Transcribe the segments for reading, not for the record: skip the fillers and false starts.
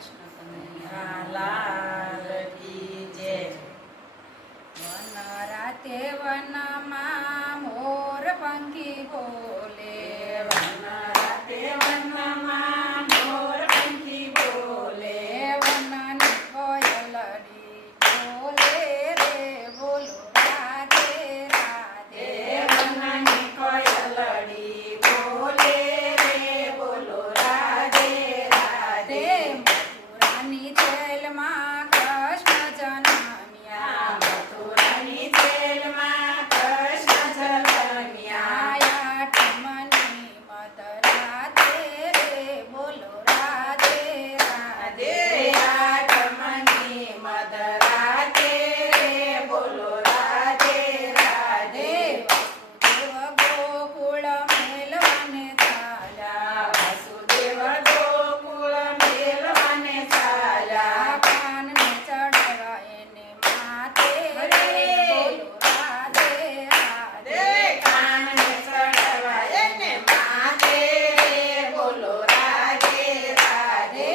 કૃષ્ણ કનૈયા લાલ કી જય. વન રાતે વનમાં મોર પંખી બોલે, વન રાતે વનમાં મોર પંખી બોલે, વનની કોયલડી બોલે રે બોલો રાધે રાધે. વનની કોયલડી બોલે રે બોલો રાધે રાધે. મથુરાની જેલમાં કૃષ્ણ જન્મ્યા, મથુરાની જેલમાં કૃષ્ણ જન્મ્યા. આઠમની મધરાતે રે બોલો રાધે રાધે. આઠમની મધરાતે રે બોલો રાધે રાધે. વસુદેવ ગોકુળ મેલવાને ચાલ્યા, વાસુદેવ ગોકુળ મેલવાને ચાલ્યા. કાનને ચડાવ્યા એને માથે રે બોલો રાધે રાધે. કાનને ચડાવ્યા એને માથે રે બોલો રાધે રાધે.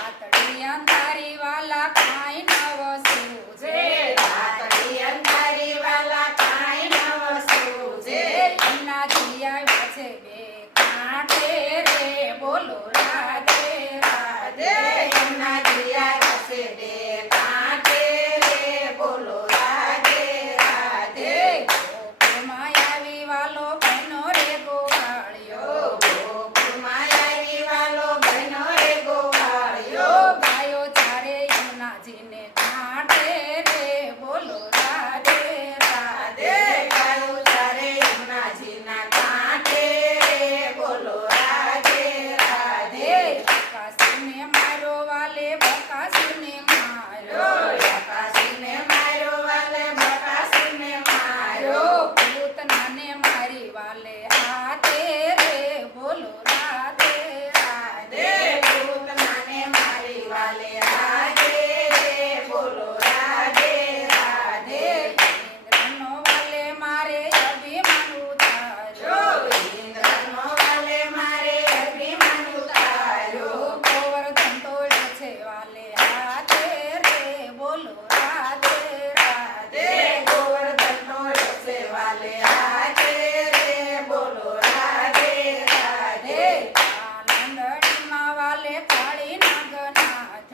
આતડી અંધારી વાલા કાંઈ નવ સૂજે, રાતડી અંધારી વાલા કાંઈ નવ સૂજે. એમના જીયા છે બે કાંઠે રે બોલો રાધે રાધે. એમના દિયા રસે બે કાંઠે રે બોલો રાધે રાધે. ગોકુળમાં આવી વાલો બહેનો રે ગોવાળિયો, ગોકુળમાં આવી વાલો બહેનો રે ગોવાળિયો. ગાયો ચારે યમુનાજીને કાંઠે રે બોલો રાધે રાધે. ગાયું ચારે યમુનાજીના કાંઠે રે બોલો રાધે રાધે. બકાસુરને માર્યો વાલે બકાસુરને માર્યો, બકાસુરને માર્યો વાલે બકાસુરને માર્યો. પૂતનાને મારી વાલે હાથે રે બોલો રાધે રાધે. પૂતનાને મારી વાલે રાધે રે બોલો રાધે રાધે. ઇન્દ્રનો વાલે મારે અભિમાન ઉતાર્યો, ઇન્દ્રનો વાલે મારે અભિમાન ઉતાર્યો. ગોવર્ધન તોડ્યો છે વાલે હાથે રે બોલો રાધે રાધે. ગોવર્ધનનો રસે વાલે હાથે રે બોલો રાધે રાધે. આનંદડીમાં વાલે કાળી નાગનાથ,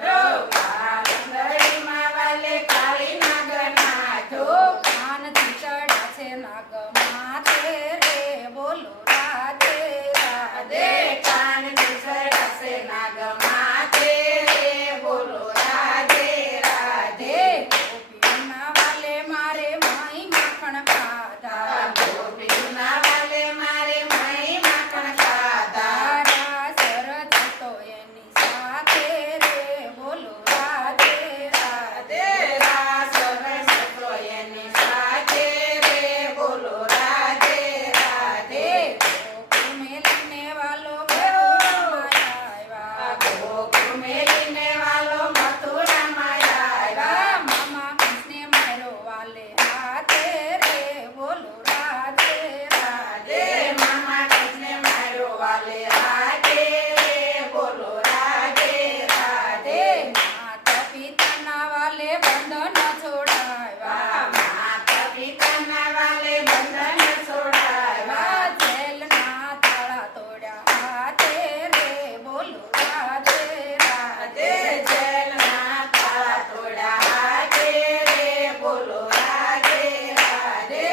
કાલંદડીમાં વાલે કાળી નાગનાથો. કાનથી ચડ્યા છે નાગ માથે રે બોલો રાધે રાધે. કાનથી સરસે નાગ માથે રે બોલો રાધે રાધે. ગોપીઓના વાલે મારે માઈ માખણ ખાધા, ગોપીના વાલે મારે મહી માખણ ખાધા. તારા સર જતો એની સાથે રે બોલો રાધે રાધે. રાસ રસતો એની સાથે રે બોલો રાધે રાધે. ગોકુળ મેલીને વાલો મથુરામાં આવ્યા, ગોકુળ મેલીને વાલો મથુરામાં આવ્યા. મામા કૃષ્ણે માર્યો વાલે હાથે રે બોલો રાધે રાધે. મામા કૃષ્ણે માર્યો વાલે હાથે રે બોલો રાધે રાધે. માતા પિતાના વાલે બંધન છોડાવ્યા, માતા પિતાના વાલે બંધન છોડાવ્યા. જેલના તાળા તોડ્યા હાથે રે બોલો રાધે રાધે. જેલના તાળા તોડ્યા હાથે રે બોલો રાધે રાધે.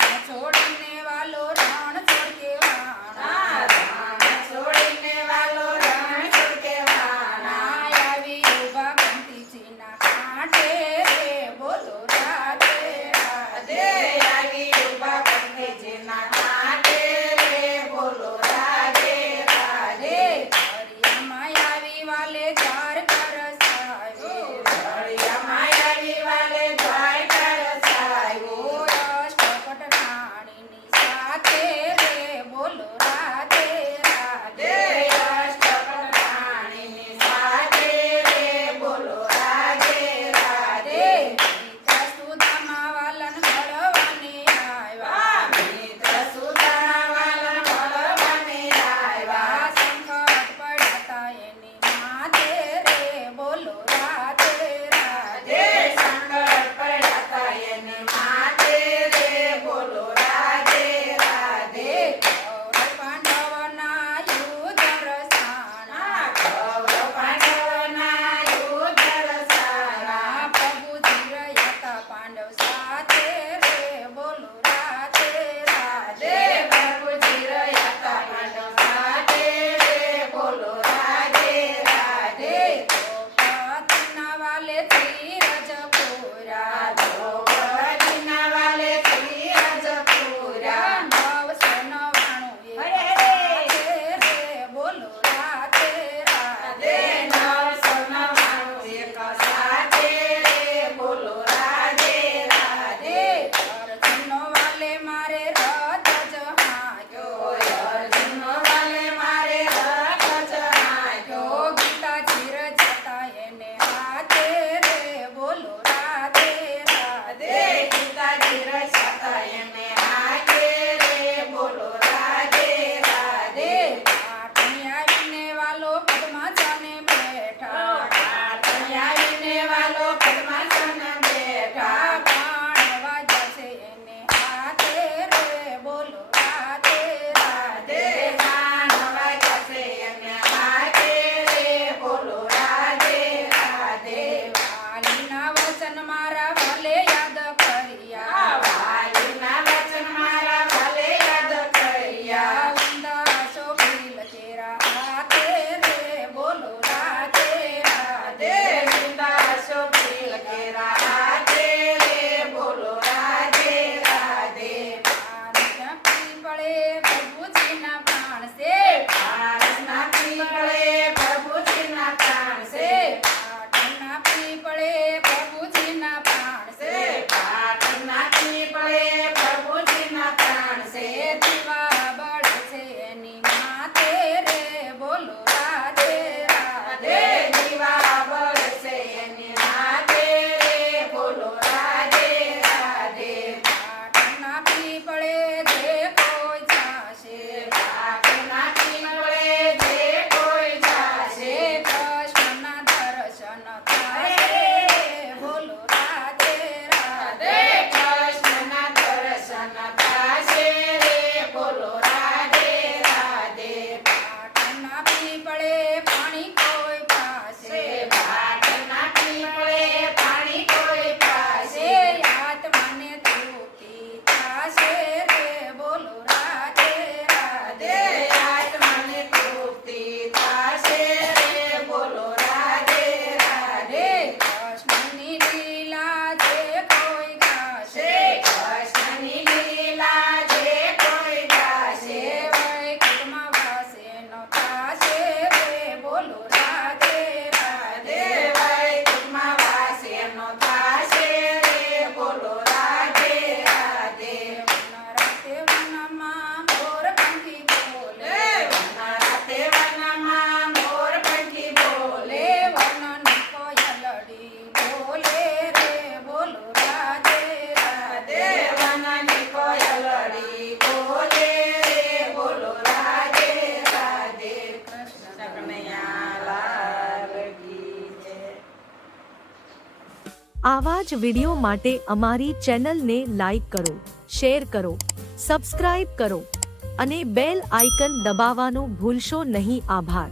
રણ છોડીને વાલો રણ છોડ કેવાણા, રણ છોડીને વાલો રણ છોડ કેવાણા. આવી ઉભા કંતીજીના કાંઠે રે બોલો રાધે રાધે. આવી ઉભા પંકજના કાંઠે રે બોલો રાધે રાધે. હરિયામાં આવી વાલે ચાર કરસાવ્યો, હળિયામાં આવી વાલે દ્વારકા રસાયો. અષ્ટપટ રાણીની સાથે રે બોલો રાધે રાધે. અષ્ટપટ રાણીની સાથે રે બોલો રાધે રાધે. મિત્ર સુદામા વાલન મળવાને આવ્યા, મિત્ર સુદામા વાલન મળવાને આવ્યા. સંકટ પડ્યા તા એની માથે રે આવા જ વિડિયો માટે અમારી ચેનલને લાઈક કરો, શેર કરો, સબસ્ક્રાઇબ કરો અને બેલ આઇકન દબાવવાનું ભૂલશો નહીં. આભાર.